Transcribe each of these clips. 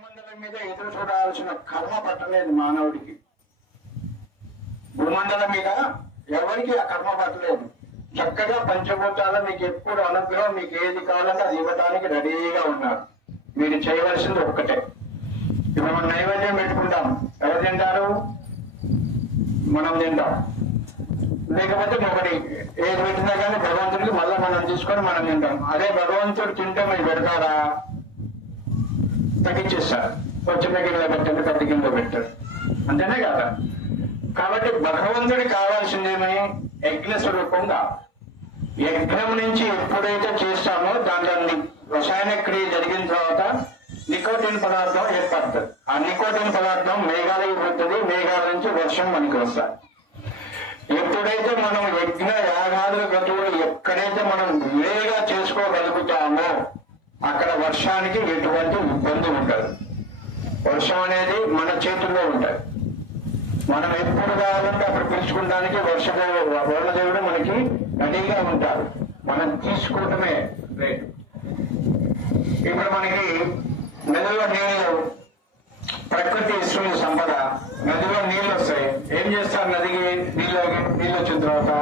భూమండలం మీద ఎదురు చూడాల్సిన కర్మ పట్టలేదు మానవుడికి. భూమండలం మీద ఎవరికి ఆ కర్మ పట్టలేదు. చక్కగా పంచభూతాల మీకు ఎప్పుడు అనుగ్రహం, మీకు ఏది కావాలంటే అది ఇవ్వడానికి రెడీగా ఉన్నారు. మీరు చేయవలసింది ఒక్కటే. ఇప్పుడు మనం నైవేద్యం పెట్టుకుంటాం, ఎవరు తింటారు? మనం తింటాం. లేకపోతే ఒకటి ఏది పెట్టినా కానీ భగవంతుడికి మళ్ళీ మనం తీసుకొని మనం తింటాం. అదే భగవంతుడు తింటే మీరు పెడతారా? తగ్గించేస్తారు. చిన్న గిన్నెలో పెట్టండి, పెద్ద గిన్నెలో పెట్టారు, అంతేనే కదా. కాబట్టి భగవంతుడికి కావాల్సిందేమీ యజ్ఞ స్వరూపంగా యజ్ఞం నుంచి ఎప్పుడైతే చేస్తామో దాంట్లో రసాయన క్రియ జరిగిన తర్వాత నికోటిన్ పదార్థం ఏర్పడుతుంది. ఆ నికోటిన్ పదార్థం మేఘాలకి పోతుంది, మేఘాల నుంచి వర్షం మనకి వస్తుంది. ఎప్పుడైతే మనం యజ్ఞ యాగాలు గతువులు ఎక్కడైతే మనం వేగా చేసుకోగలుగుతామో అక్కడ వర్షానికి ఎటువంటి ఇబ్బంది ఉండదు. వర్షం అనేది మన చేతుల్లో ఉంటుంది. మనం ఎప్పుడు కావాలంటే అప్పుడు పిలుచుకోవడానికి వర్ణదేవుడు మనకి రెడీగా ఉంటారు. మనం తీసుకోవటమే రేటు. ఇప్పుడు మనకి నదిలో నీళ్ళు, ప్రకృతి ఇస్తుంది సంపద. నదిలో నీళ్ళు వస్తాయి. ఏం చేస్తారు? నదికి నీళ్ళు వచ్చిన తర్వాత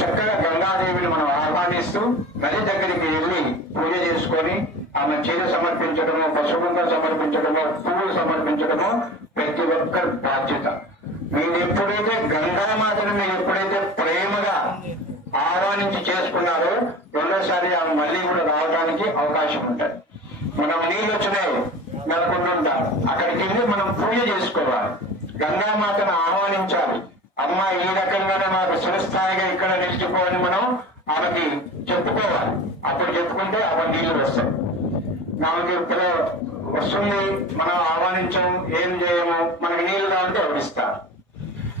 చక్కగా గంగాదేవిని మనం ఆహ్వానిస్తూ నది దగ్గరికి వెళ్ళి పూజ చేసుకొని ఆమె చీర సమర్పించడము, పశువుగా సమర్పించడము, పువ్వులు సమర్పించడము ప్రతి ఒక్కరి బాధ్యత. మీరు ఎప్పుడైతే గంగామాతను మీరు ఎప్పుడైతే ప్రేమగా ఆహ్వానించి చేసుకున్నారో రెండోసారి ఆమె మళ్ళీ కూడా రావడానికి అవకాశం ఉంటుంది. మనం నీళ్ళు వచ్చినాయి నెలకొంటుంటా, అక్కడికి వెళ్ళి మనం పూజ చేసుకోవాలి, గంగామాతను ఆహ్వానించాలి. అమ్మ ఈ రకంగానే మాకు చిరస్థాయిగా ఇక్కడ నిలిచిపోవని మనం ఆమెకి చెప్పుకోవాలి. అప్పుడు చెప్పుకుంటే ఆమె నీళ్లు వస్తాయి. మనకి ఇప్పుడు వస్తుంది, మనం ఆహ్వానించము, ఏం చేయము, మనకి నీళ్లు కావాలంటే ఎవరిస్తారు.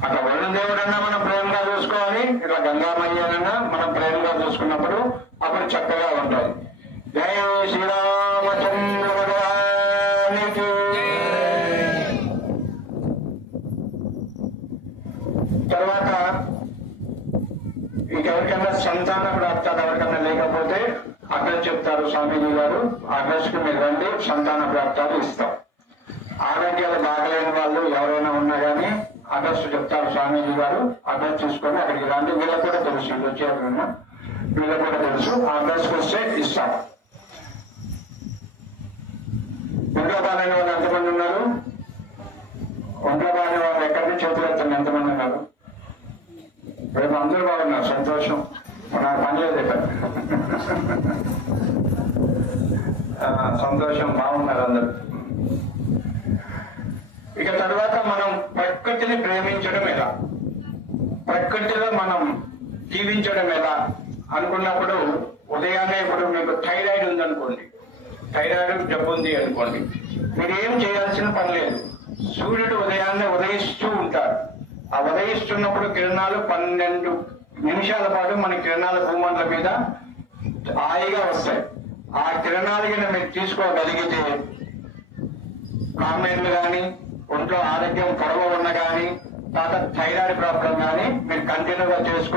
అట్లా వరుణదేవుడన్నా మనం ప్రేమగా చూసుకోవాలి, ఇట్లా గంగామయ్యనన్నా మనం ప్రేమగా చూసుకున్నప్పుడు అప్పుడు చక్కగా ఉంటుంది. జై శ్రీరామచంద్ర భగవానికి. తర్వాత ఇంకెవరికైనా సంతాన ప్రాప్తాలు ఎవరికైనా లేకపోతే అడ్రస్ చెప్తారు స్వామీజీ గారు. అడ్రస్ కి మీరు రండి, సంతాన ప్రాప్తాలు ఇస్తాం. ఆరోగ్యాలు బాగలేని వాళ్ళు ఎవరైనా ఉన్నా కానీ అడ్రస్ చెప్తారు స్వామీజీ గారు. అడ్రస్ తీసుకొని అక్కడికి రండి. వీళ్ళకి కూడా తెలుసు, ఇది వచ్చేవాళ్ళన్నా వీళ్ళకి కూడా తెలుసు. ఆ అడ్రస్కి వస్తే ఇస్తాం. ఒంట్లో బాగాలేని వాళ్ళు ఎంతమంది ఉన్నారు? ఒంట్లో బాగాలేని వాళ్ళు ఎక్కడి నుంచి చేతులు ఎంతమంది ఉన్నారు? రేపు అందరూ బాగున్నారు, సంతోషం. నాకు పని లేదు ఇక్కడ. సంతోషం, బాగున్నారు అందరు. ఇక తర్వాత మనం ప్రకృతిని ప్రేమించడం ఎలా, ప్రకృతిలో మనం జీవించడం ఎలా అనుకున్నప్పుడు ఉదయాన్నే ఇప్పుడు మీకు థైరాయిడ్ ఉందనుకోండి, థైరాయిడ్ జబ్బు ఉంది అనుకోండి, మీరు ఏం చేయాల్సిన పని లేదు. సూర్యుడు ఉదయాన్నే ఉదయిస్తూ ఉంటారు. ఆ ఉదయిస్తున్నప్పుడు కిరణాలు 12 నిమిషాల పాటు మన కిరణాలు భూమండలం మీద హాయిగా వస్తాయి. ఆ కిరణాలు కింద మీరు తీసుకోగలిగితే కామెంట్లు కానీ, ఒంట్లో ఆరోగ్యం పొడవ ఉన్న కానీ, తర్వాత థైరాయిడ్ ప్రాబ్లం కానీ మీరు కంటిన్యూగా చేసుకుని